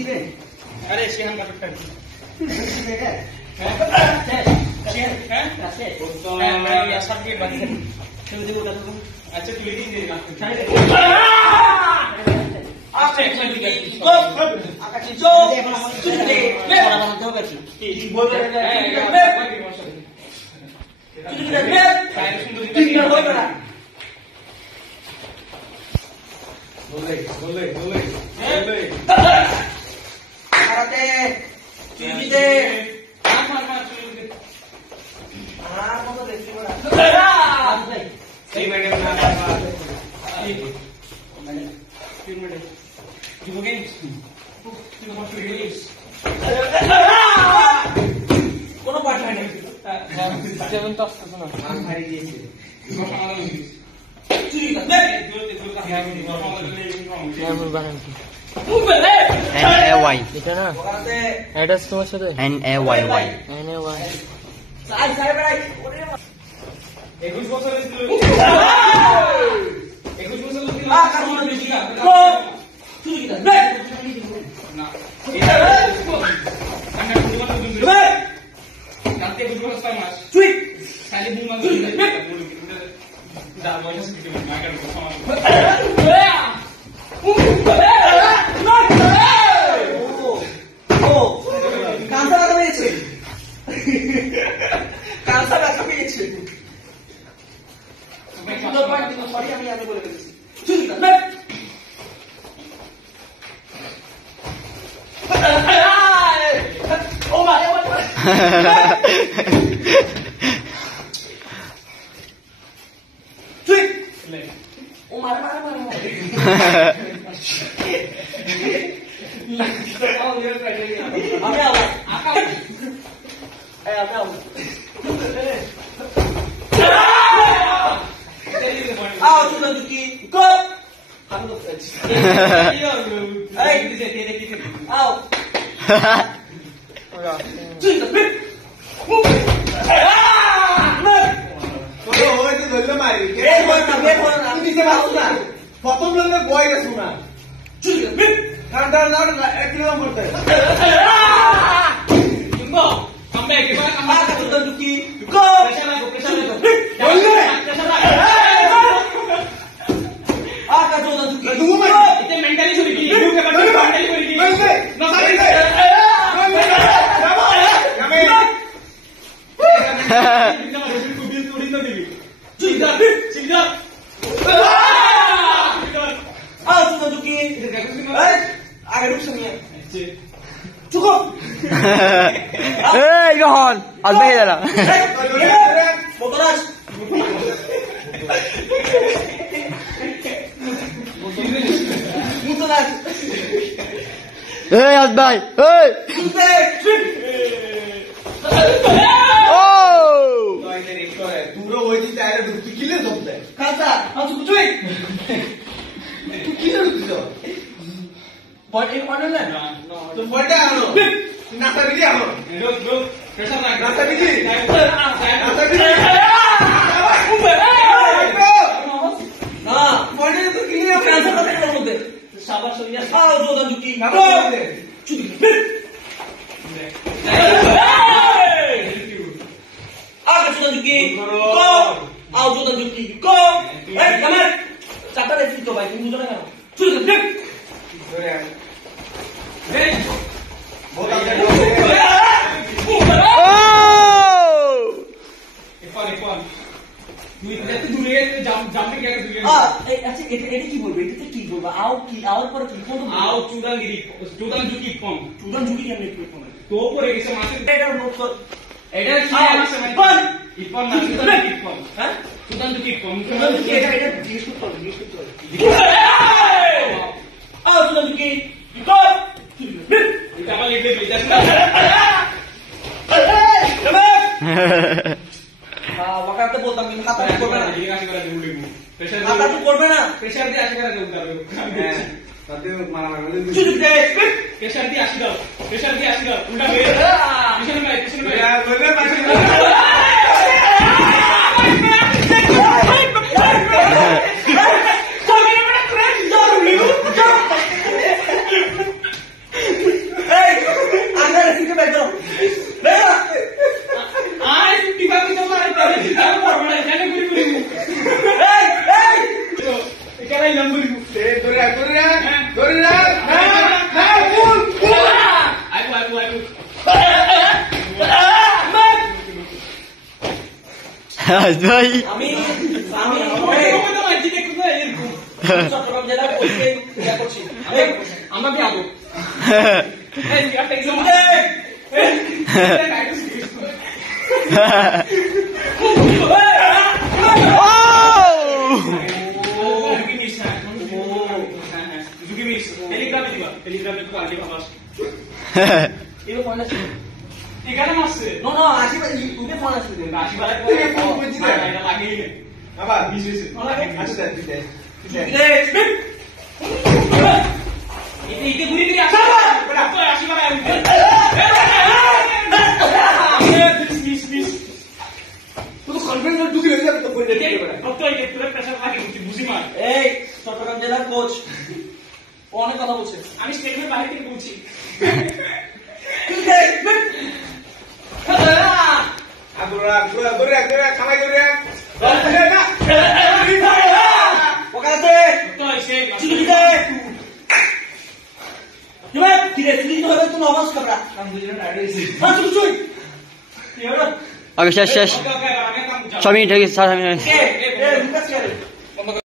দিবে আরে শিহান কাটটা দিবে রে হ্যাঁ হ্যাঁ আছে তো আমি সার্টিফিকেট বানিয়ে শুরু দেব কত আচ্ছা তুই দিন দে আচ্ছা একদম ঠিক আছে আকাশি জো তুই দে বড় বানাতে হবে কি বলতে তুই দে ফাইল সুন্দর দিতে হবে না বলে আরে তুই দে মার তুই দে কত দেখছি বড় এই ম্যাডাম না madam 3 minute You again. You want to release. কোনো পাঠ হয় না 7 তো আসছে না আমি হারিয়ে দিয়েছি N-A-Y. এটা না ওখানে এটা তোমার সাথে N-A-Y-Y. NAY সাই সাই বেড়াই ওরে 21 বছর ছিল 21 বছর ছিল কারণ বেশি গো তুই কি দে না এটা আমরা পুরো দিন ধরে কালকে 21 বছর মাস তুই খালি বুম মাস দা বয়স কিছু না কেন সমাজ কাঁচা ব্যথা পেয়েছে কাঁচা ব্যথা পেয়েছে সরি আমি বলে ফেলেছি তুই কি দে ও মারে তুই ও মারে আমি আবার আও তুই তো কি গো আমি তো এই আও তুই তো প্রথম লোক বয় গেছো না Hey, Johan! Albehdela! Hey, Albai! Hey! Oh! পুরো হইছি তাইলে ঢুকতে কিলে জমতে কাঁচা তুই কি করছিস পয়েন্ট এই পয়েন্ট না তো বয়টা আনো নাতা দিলি আনো রোজ রোজ প্রেসার না নাতা দিলি নাতা দিলি না পয়েন্ট তো কিলে কাঁচা না দেখতে মধ্যে সাবাস হইয়া খাও জোদা ঢুকি চুদি আগে জোদা ঢুকি আও জোদা ঢুকি গো এই কামার চাটা দেখি তো ভাই তুমি জোদা কেন চুদি দেখ কি বলবে এটাতে কি বলবো আও কি আওয়ার পরে কি বলবো আও চুদাঙ্গিরি চুদান ঝুকি কম চুদান ঝুঁকি কেমন একটু তো পরে গেছে মাসের এটার নোট কর এটা কি আছে ইপন না চুদান ইপন হ্যাঁ চুদান ঝুকি কম চুদান ঝুঁকি এটা জিজ্ঞেস করতে হবে আও চুদান ঝুঁকি কর এটা আমার লিখে দিই ওয়াকাতে বলতাম কিন্তু খাতা করবে না জিজ্ঞাসা করে দেব লিখবো প্রেসার খাতা তো করবে না প্রেসার দিয়ে আসে করে দেব হ্যাঁ তাতে মারামারি চুদি দে প্রেসার দিয়ে আসি দাও উল্টা হয়ে পিছনে ভাই বলে মাসি আজ ভাই আমি এরকম চট্টগ্রাম জেলার কোচকে ইয়া করছি আমরা কি আবো এই একটা এক্সাম টেলিগ্রামে তো আগে ভালো আসে এর ফোন আছে এখানে মারছে নো নো আশীর্বাদ ইউটিউবে ফোন আছে আশীর্বাদ এটা লাগেই না আবার মিস হয়েছে আচ্ছা ইতে ঘুরি ঘুরি আসা তো আশীর্বাদ মিস মিস তুই কনফিডেন্স ঢুকে হয়ে যাবে তো বলে দে কত এই তোর প্রেসার লাগে তুই বুঝি মার এই চট্টগ্রাম জেলার কোচ ও অনেক কথা বলছে আমি স্টেটমেন্ট বাইরে থেকে বলছি ওখানে তো এসে চিলিতে কিরে কিরে চিলি তো হবে তুমি আওয়াজ কররা কাম দুজন টাইট হইছে হ্যাঁ চুপ চুপ কি হলো ওকে শেষ শেষ ওকে ওকে আমি কাম 6 মিনিট হয়ে গেছে 6 মিনিট কে এ মুকাস